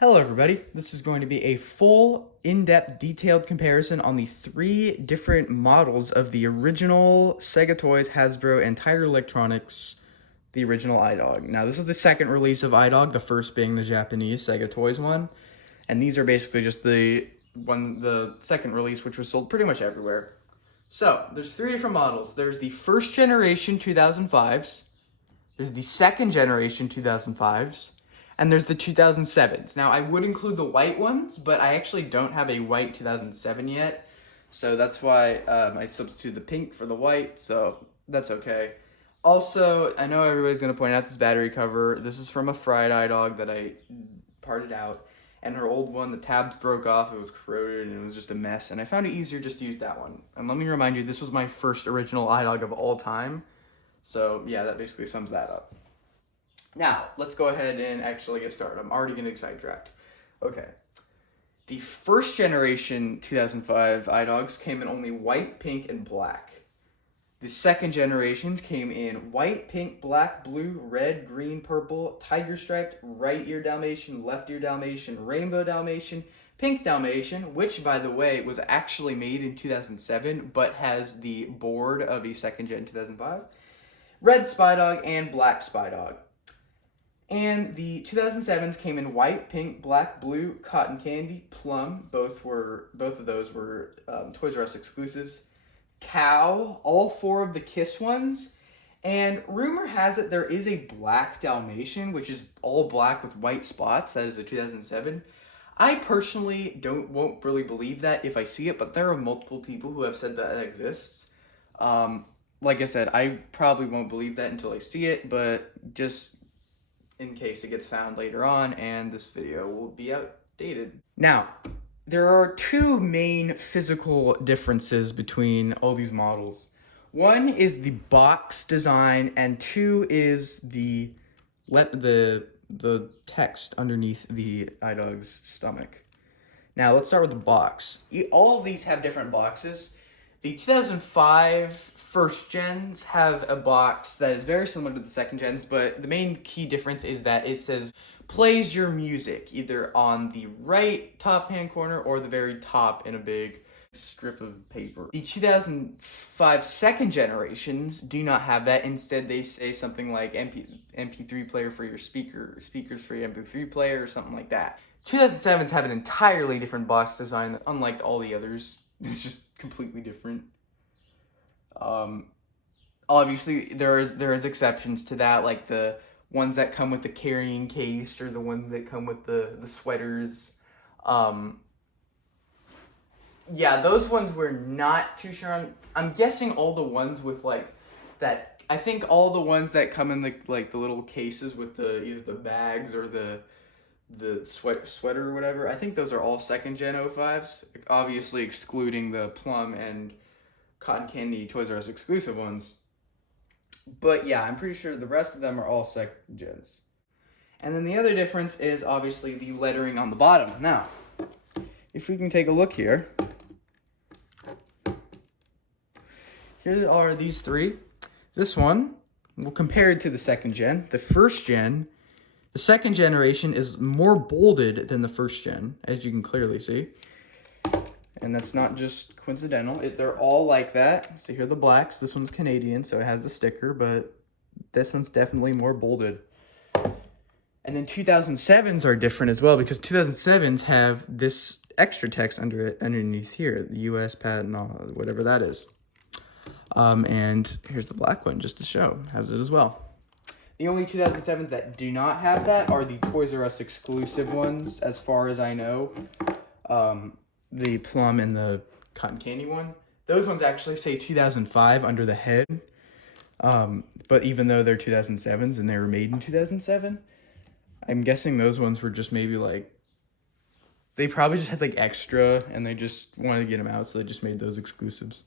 Hello everybody, this is going to be a full, in-depth, detailed comparison on the three different models of the original Sega Toys, Hasbro, and Tiger Electronics, the original iDog. Now this is the second release of iDog, the first being the Japanese Sega Toys one, and these are basically just the second release, which was sold pretty much everywhere. So, there's three different models. There's the first generation 2005s, there's the second generation 2005s, and there's the 2007s. Now, I would include the white ones, but I actually don't have a white 2007 yet, so that's why I substitute the pink for the white, so that's okay. Also, I know everybody's going to point out this battery cover. This is from a fried iDog that I parted out, and her old one, the tabs broke off, it was corroded, and it was just a mess, and I found it easier just to use that one. And let me remind you, this was my first original iDog of all time, so yeah, that basically sums that up. Now, let's go ahead and actually get started. I'm already getting sidetracked. Okay. The first generation 2005 iDogs came in only white, pink, and black. The second generations came in white, pink, black, blue, red, green, purple, tiger striped, right ear Dalmatian, left ear Dalmatian, rainbow Dalmatian, pink Dalmatian, which, by the way, was actually made in 2007, but has the board of a second gen 2005, red Spy Dog, and black Spy Dog. And the 2007s came in white, pink, black, blue, cotton candy, plum. Both of those were Toys R Us exclusives. Cow, all four of the Kiss ones. And rumor has it there is a black Dalmatian, which is all black with white spots. That is a 2007. I personally won't really believe that if I see it, but there are multiple people who have said that it exists. Like I said, I probably won't believe that until I see it, but just in case it gets found later on and this video will be outdated. Now, there are two main physical differences between all these models. One is the box design, and two is the text underneath the iDog's stomach. Now, let's start with the box. All of these have different boxes. The 2005 first gens have a box that is very similar to the second gens, but the main key difference is that it says plays your music either on the right top hand corner or the very top in a big strip of paper. The 2005 second generations do not have that. Instead, they say something like MP3 player for your speakers for your MP3 player, or something like that. 2007s have an entirely different box design, unlike all the others. It's just completely different. Obviously, there is exceptions to that, like the ones that come with the carrying case or the ones that come with the sweaters. Yeah, those ones we're not too sure on. I'm guessing all the ones with like that. I think all the ones that come in the little cases with the either the bags or the sweater or whatever, I think those are all second gen 05s, obviously excluding the plum and cotton candy Toys R Us exclusive ones. But yeah, I'm pretty sure the rest of them are all second gens. And then the other difference is obviously the lettering on the bottom. Now, if we can take a look here, here are these three. This one, we'll compare it to the second gen. The first gen, the second generation is more bolded than the first gen, as you can clearly see. And that's not just coincidental. They're all like that. So here are the blacks. This one's Canadian, so it has the sticker, but this one's definitely more bolded. And then 2007s are different as well, because 2007s have this extra text underneath here, the US patent, whatever that is. And here's the black one, just to show, has it as well. The only 2007s that do not have that are the Toys R Us exclusive ones, as far as I know. The plum and the cotton candy one. Those ones actually say 2005 under the head. But even though they're 2007s and they were made in 2007, I'm guessing those ones were just maybe like, they probably just had like extra and they just wanted to get them out, so they just made those exclusives.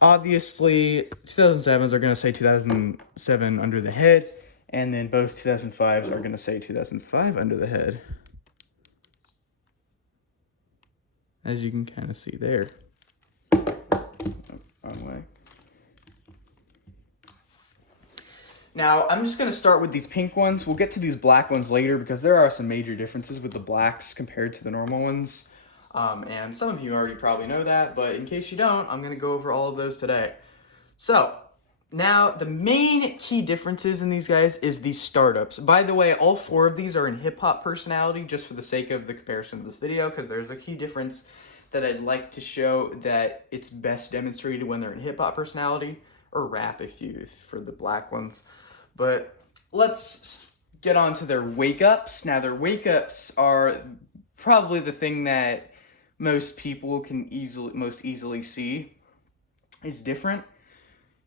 Obviously, 2007s are going to say 2007 under the head, and then both 2005s are going to say 2005 under the head. As you can kind of see there. Oh, wrong way. Now, I'm just going to start with these pink ones. We'll get to these black ones later because there are some major differences with the blacks compared to the normal ones. And some of you already probably know that, but in case you don't, I'm going to go over all of those today. So, now the main key differences in these guys is the startups. By the way, all 4 of these are in hip-hop personality just for the sake of the comparison of this video, because there's a key difference that I'd like to show that it's best demonstrated when they're in hip-hop personality, or rap for the black ones. But let's get on to their wake-ups. Now, their wake-ups are probably the thing that most people can most easily see is different.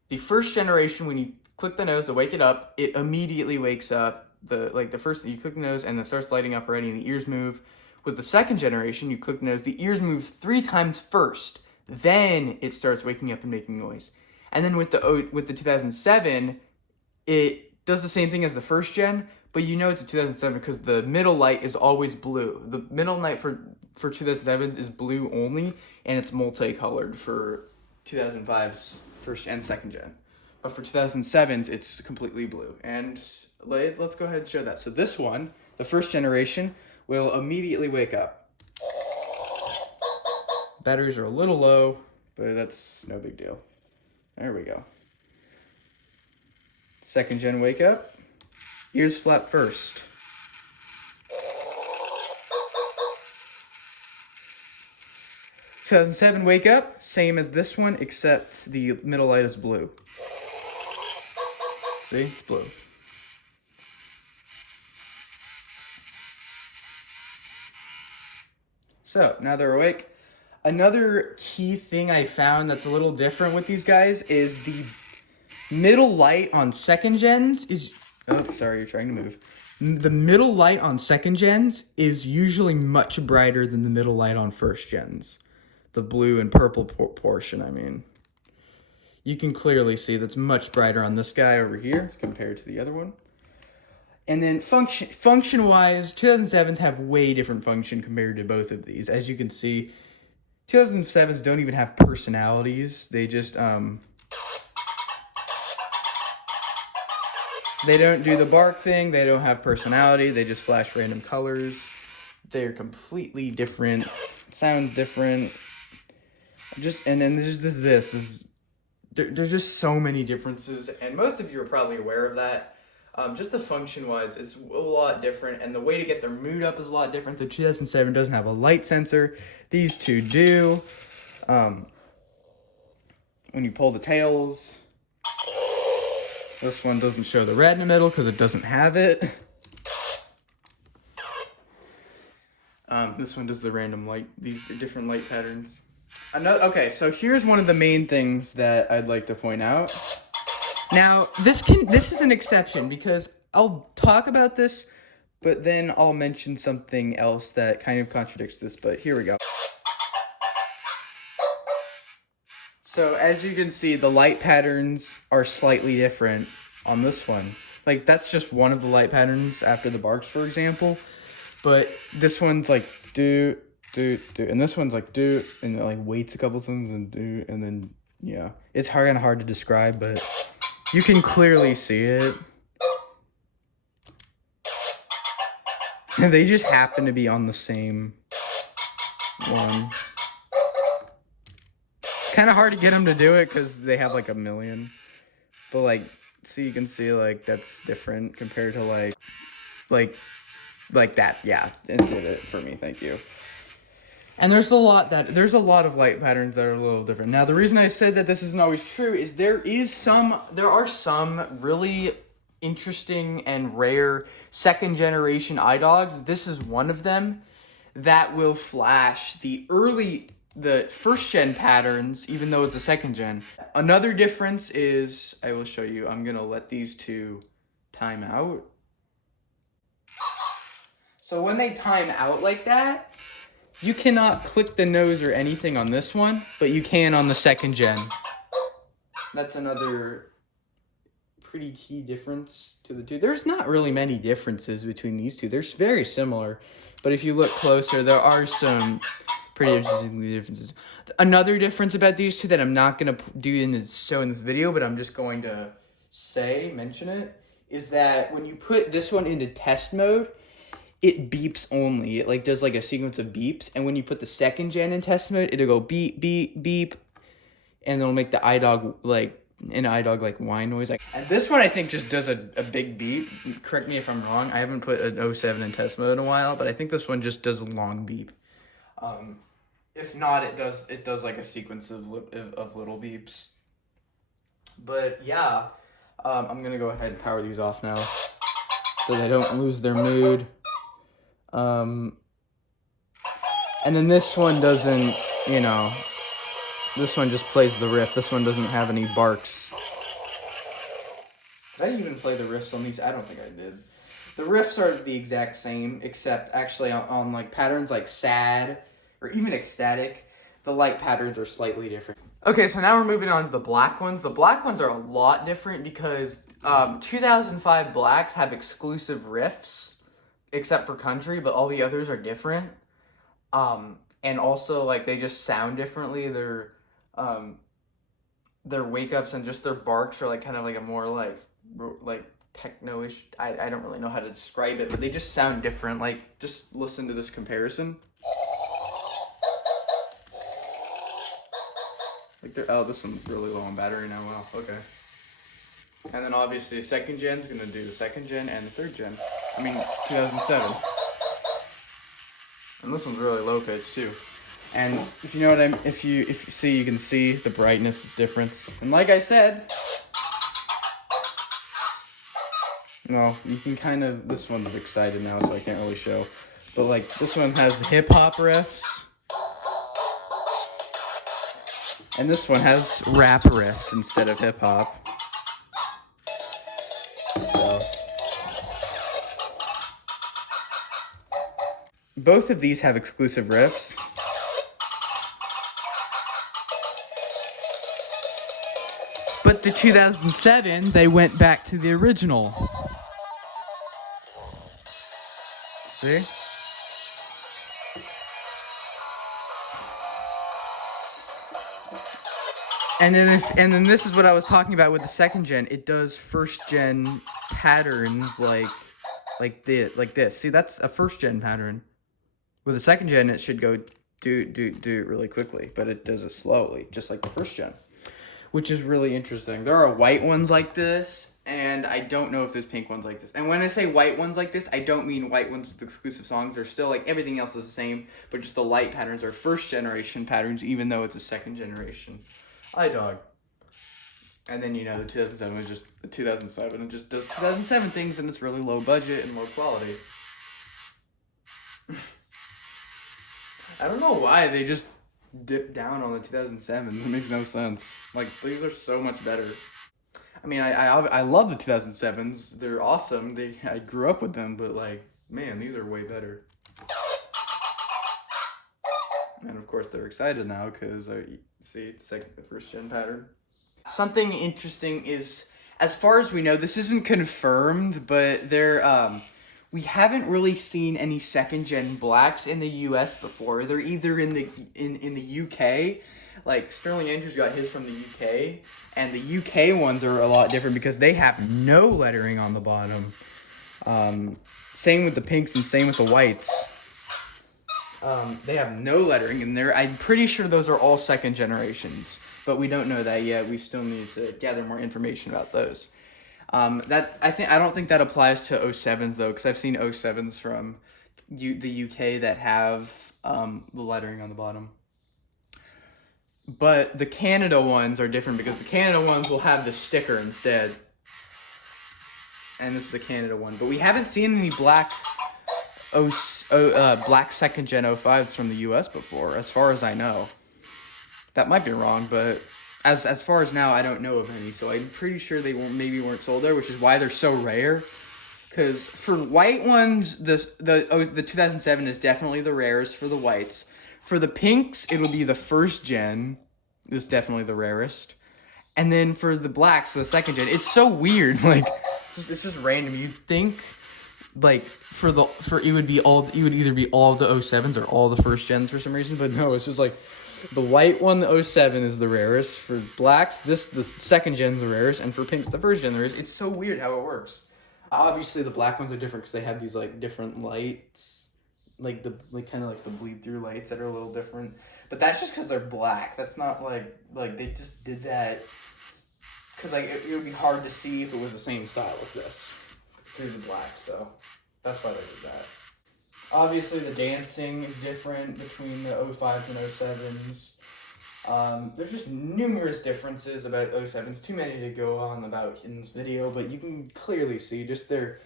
The first generation, when you click the nose to wake it up, it immediately wakes up. The first you click the nose and it starts lighting up already, and the ears move. With the second generation, you click the nose, the ears move 3 times first, then it starts waking up and making noise. And then with the 2007, it does the same thing as the first gen, but you know it's a 2007 because the middle light is always blue. The middle light for 2007s is blue only, and it's multicolored for 2005's first and second gen. But for 2007's, it's completely blue. And let's go ahead and show that. So this one, the first generation, will immediately wake up. Batteries are a little low, but that's no big deal. There we go. Second gen wake up. Ears flap first. Two 2007 wake up, same as this one, except the middle light is blue. See, it's blue. So, now they're awake. Another key thing I found that's a little different with these guys is the middle light on second gens is... Oh, sorry, you're trying to move. The middle light on second gens is usually much brighter than the middle light on first gens. The blue and purple portion, I mean. You can clearly see that's much brighter on this guy over here compared to the other one. And then function-wise, 2007s have way different function compared to both of these. As you can see, 2007s don't even have personalities. They just, they don't do the bark thing. They don't have personality. They just flash random colors. They're completely different. Sounds different. And then there's there's just so many differences, and most of you are probably aware of that. Just the function-wise, it's a lot different, and the way to get their mood up is a lot different. The 2007 doesn't have a light sensor. These two do. When you pull the tails, this one doesn't show the red in the middle because it doesn't have it. This one does the random light, these different light patterns. Okay, so here's one of the main things that I'd like to point out. Now, this is an exception because I'll talk about this, but then I'll mention something else that kind of contradicts this, but here we go. So as you can see, the light patterns are slightly different on this one. Like, that's just one of the light patterns after the barks, for example. But this one's like do, and this one's like do, and it like waits a couple seconds and do, and then, yeah. It's kind of hard to describe, but you can clearly see it. And they just happen to be on the same one. It's kind of hard to get them to do it because they have like a million. But like, see, you can see like that's different compared to like that. Yeah, it did it for me. Thank you. And there's a lot of light patterns that are a little different. Now, the reason I said that this isn't always true is there are some really interesting and rare second generation idogs. This is one of them that will flash the first gen patterns, even though it's a second gen. Another difference is, I will show you, I'm gonna let these two time out. So when they time out like that, you cannot click the nose or anything on this one, but you can on the second gen. That's another pretty key difference to the two. There's not really many differences between these two. They're very similar, but if you look closer, there are some pretty interesting differences. Another difference about these two that I'm not going to do in this video, but I'm just going to mention it, is that when you put this one into test mode, it beeps only. It like does like a sequence of beeps, and when you put the second gen in test mode, it'll go beep beep beep, and it'll make the iDog like whine noise. And this one I think just does a big beep. Correct me if I'm wrong. I haven't put an 07 in test mode in a while, but I think this one just does a long beep. If not, it does like a sequence of little beeps. But yeah, I'm gonna go ahead and power these off now, so they don't lose their mood. And then this one doesn't, this one just plays the riff. This one doesn't have any barks. Did I even play the riffs on these? I don't think I did. The riffs are the exact same, except actually on like patterns like sad or even ecstatic, the light patterns are slightly different. Okay, so now we're moving on to the black ones. The black ones are a lot different because 2005 blacks have exclusive riffs, except for country, but all the others are different. And also like they just sound differently. Their wake ups and just their barks are like kind of like a more like techno-ish. I don't really know how to describe it, but they just sound different. Like just listen to this comparison. Like this one's really low on battery now. Wow, okay. And then obviously second gen's gonna do the second gen and the third gen. 2007. And this one's really low pitch too. And if you know what if you see, you can see the brightness is difference. And like I said, you can kind of, this one's excited now, so I can't really show. But like this one has hip hop riffs. And this one has rap riffs instead of hip hop. So both of these have exclusive riffs. But the 2007, they went back to the original. See? And then this is what I was talking about with the second gen. It does first gen patterns like this. See, that's a first gen pattern. With the second gen, it should go do it really quickly, but it does it slowly, just like the first gen, which is really interesting. There are white ones like this, and I don't know if there's pink ones like this. And when I say white ones like this, I don't mean white ones with exclusive songs. They're still like everything else is the same, but just the light patterns are first generation patterns, even though it's a second generation iDog. And then the 2007 is just the 2007. It just does 2007 things, and it's really low budget and low quality. I don't know why they just dipped down on the 2007. It makes no sense. Like, these are so much better. I love the 2007s. They're awesome. I grew up with them, but like, man, these are way better. And of course, they're excited now because it's like the first gen pattern. Something interesting is, as far as we know, this isn't confirmed, but we haven't really seen any second gen blacks in the US before. They're either in the UK, like Sterling Andrews got his from the UK, and the UK ones are a lot different because they have no lettering on the bottom. Same with the pinks and same with the whites. They have no lettering in there. I'm pretty sure those are all second generations, but we don't know that yet. We still need to gather more information about those. I don't think that applies to 07s though, because I've seen 07s from the UK that have the lettering on the bottom. But the Canada ones are different because the Canada ones will have the sticker instead. And this is a Canada one, but we haven't seen any black black second gen 05s from the US before, as far as I know. That might be wrong, but as far as now, I don't know of any, so I'm pretty sure they weren't sold there, which is why they're so rare. Because for white ones, the 2007 is definitely the rarest for the whites. For the pinks, it will be the first gen. It's definitely the rarest. And then for the blacks, the second gen, it's so weird. Like, it's just random. You'd think, like, it would either be all the 07s or all the first gens for some reason, but no, it's just like The white one, the 07, is the rarest. For blacks, the second gen's the rarest, and for pinks, the first gen the rarest. It's so weird how it works. Obviously, the black ones are different because they have these like different lights, like kind of like the bleed through lights that are a little different. But that's just because they're black. That's not like they just did that because like it would be hard to see if it was the same style as this through the black. So that's why they did that. Obviously, the dancing is different between the 05s and 07s. There's just numerous differences about 07s. Too many to go on about in this video, but you can clearly see just they're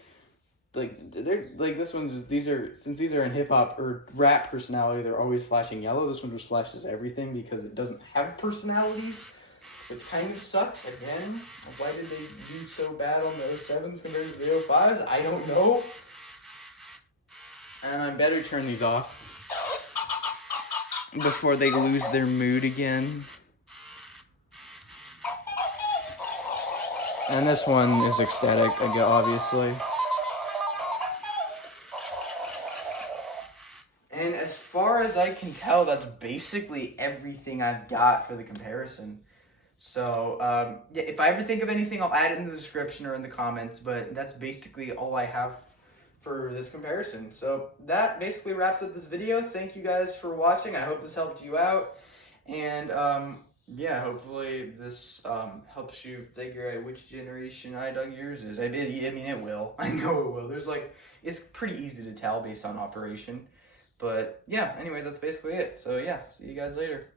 like this one's just, since these are in hip hop or rap personality, they're always flashing yellow. This one just flashes everything because it doesn't have personalities, which kind of sucks. Again, why did they do so bad on the 07s compared to the 05s? I don't know. And I better turn these off before they lose their mood again. And this one is ecstatic, obviously. And as far as I can tell, that's basically everything I've got for the comparison. So, yeah, if I ever think of anything, I'll add it in the description or in the comments, but that's basically all I have for this comparison. So that basically wraps up this video. Thank you guys for watching. I hope this helped you out, and yeah, hopefully this helps you figure out which generation iDog yours is. I mean it will. I know it will. It's pretty easy to tell based on operation, but yeah, anyways, that's basically it. So yeah, see you guys later.